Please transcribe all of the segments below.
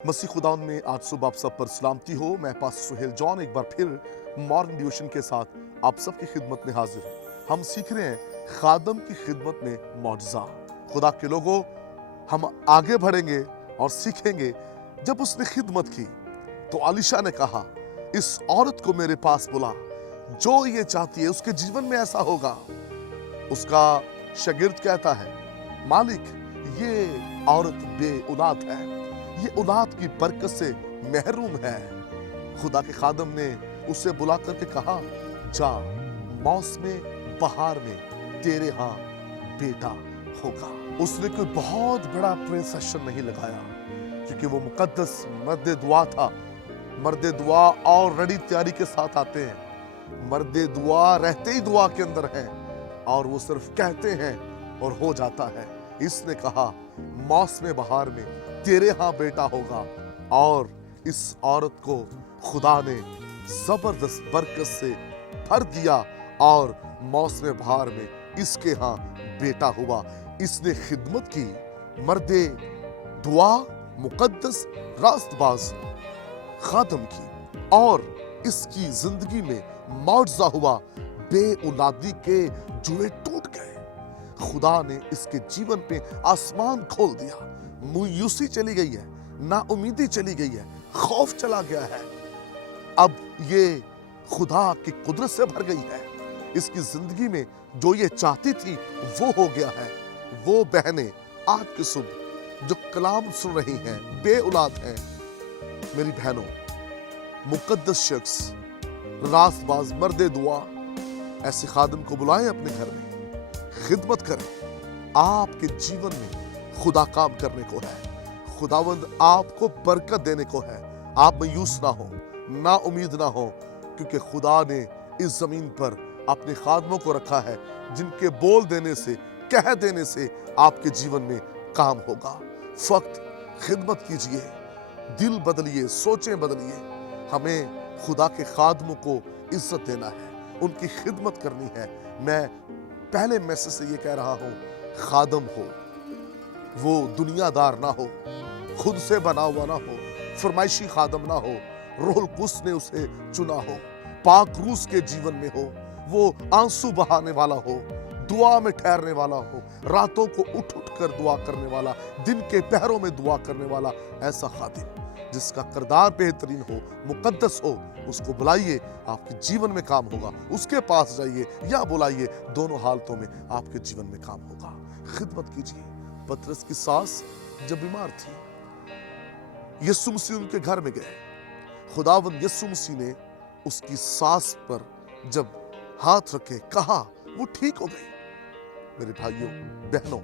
मसीह खुदावन में आज सुबह आप सब पर सलामती हो। मैं पास्टर सुहेल जॉन एक बार फिर मॉर्निंग डिवोशन के साथ आप सबकी खिदमत में हाजिर हूँ। हम सीख रहे हैं खादम की खिदमत में मौजज़ा। खुदा के लोगों, हम आगे बढ़ेंगे और सीखेंगे। जब उसने खिदमत की तो अलीशा ने कहा, इस औरत को मेरे पास बुला, जो ये चाहती है उसके जीवन में ऐसा होगा। उसका शागिर्द कहता है, मालिक ये औरत बे औलाद है, ये औलाद की बरकत से महरूम है। खुदा के खादम ने उसे बुला करके कहा, जा मौसम बहार में तेरे यहाँ बेटा होगा। उसने कोई बहुत बड़ा प्रेसेशन नहीं लगाया, क्योंकि वो मुकद्दस मर्द दुआ था। मर्द दुआ ऑलरेडी तैयारी के साथ आते हैं। मर्द दुआ रहते ही दुआ के अंदर हैं और वो सिर्फ कहते हैं और हो जाता है। इसने कहा, मौसम बहार में तेरे यहाँ बेटा होगा। और इस औरत को खुदा ने जबरदस्त बरकत से भर दिया और मौसम बहार में इसके यहाँ बेटा हुआ। इसने खिदमत की, मर्दे दुआ, मुकद्दस, रास्तबाज खादम की, और इसकी जिंदगी में मौजज़ा हुआ। बे औलादी के जुए टूट गए। खुदा ने इसके जीवन पे आसमान खोल दिया। मायूसी चली गई है, ना उम्मीदी चली गई है, खौफ चला गया है। अब ये खुदा की कुदरत से भर गई है। इसकी जिंदगी में जो ये चाहती थी वो हो गया है। वो बहनें आज की सुबह जो कलाम सुन रही हैं, बे औलाद हैं, मेरी बहनों, मुकद्दस शख्स, रास्तबाज, मर्दे दुआ, ऐसे खादम को बुलाएं अपने घर में, खिदमत करें। आपके जीवन में खुदा काम करने को है। खुदावंद आपको बरकत देने को है। आप मायूस ना हो, ना उम्मीद ना हो, क्योंकि खुदा ने इस जमीन पर अपने खादमों को रखा है, जिनके बोल देने से, कह देने से आपके जीवन में काम होगा। फक्त खिदमत कीजिए, दिल बदलिए, सोचें बदलिए। हमें खुदा के खादमों को इज्जत देना है, उनकी खिदमत करनी है। मैं पहले मैसेज से ये कह रहा हूं, खादम हो, वो दुनियादार ना हो, खुद से बना हुआ ना हो, फरमाइशी खादम ना हो, रूहुल कुद्स ने उसे चुना हो, पाक रूस के जीवन में हो, वो आंसू बहाने वाला हो, दुआ में ठहरने वाला हो, रातों को उठ उठ कर दुआ करने वाला, दिन के पहरों में दुआ करने वाला, ऐसा खादिम जिसका किरदार बेहतरीन हो, मुकद्दस हो, उसको बुलाइए, आपके जीवन में काम होगा। उसके पास जाइए या बुलाइए, दोनों हालतों में आपके जीवन में काम होगा। खिदमत कीजिए। पतरस की सास जब बीमार थी, यीशु मसीह उनके घर में गए। खुदावंद यीशु मसीह ने उसकी सास पर जब हाथ रखे, कहा वो ठीक हो गई। मेरे भाइयों बहनों,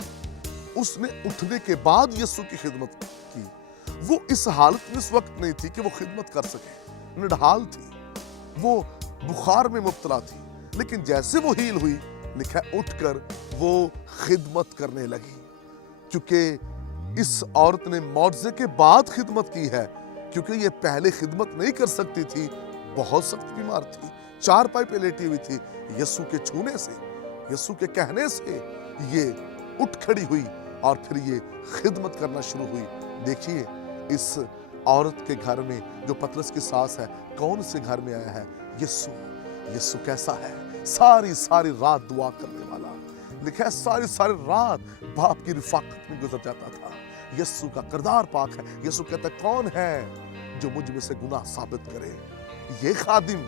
उसने उठने के बाद यीशु की खिदमत की। वो इस हालत में इस वक्त नहीं थी कि वो खिदमत कर सके, निढाल थी, वो बुखार में मुब्तला थी, लेकिन जैसे वो हील हुई, लिखा उठकर वो खिदमत करने लगी। क्योंकि इस औरत ने मौजज़े के बाद खिदमत की है, क्योंकि ये पहले खिदमत नहीं कर सकती थी। बहुत सख्त बीमार थी, चारपाई पे लेटी हुई थी। यीशु के छूने से, यीशु के कहने से ये उठ खड़ी हुई और फिर ये खिदमत करना शुरू हुई। देखिए, इस औरत के घर में जो पतरस की सास है, कौन से घर में आया है? यीशु। यीशु कैसा है? सारी सारी रात दुआ करने वाला। लिखा है सारी सारी रात बाप की रिफाकत में गुजर जाता था। यीशु का किरदार पाक है। यीशु कहता है, कौन है जो मुझ में से गुनाह साबित करे? ये खादिम,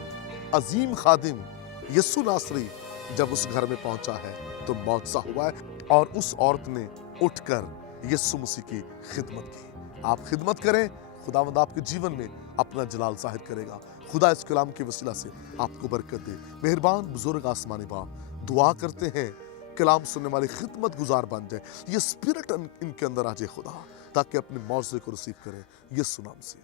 अजीम खादिम यीशु नासरी जब उस घर में पहुंचा है तो मौजज़ा हुआ है, और उस औरत ने उठकर यीशु मसीह की खिदमत की। आप खिदमत करें, खुदावंद आपके जीवन में अपना जलाल जाहिर करेगा। खुदा इस कलाम के वसीला से आपको बरकत दे। मेहरबान बुजुर्ग आसमानी बाप, दुआ करते हैं कलाम सुनने वाले खिदमत गुजार बन जाए। ये स्पिरिट इनके अंदर आ जाए खुदा, ताकि अपने मौजज़े को रिसीव करें। यीशु नाम से।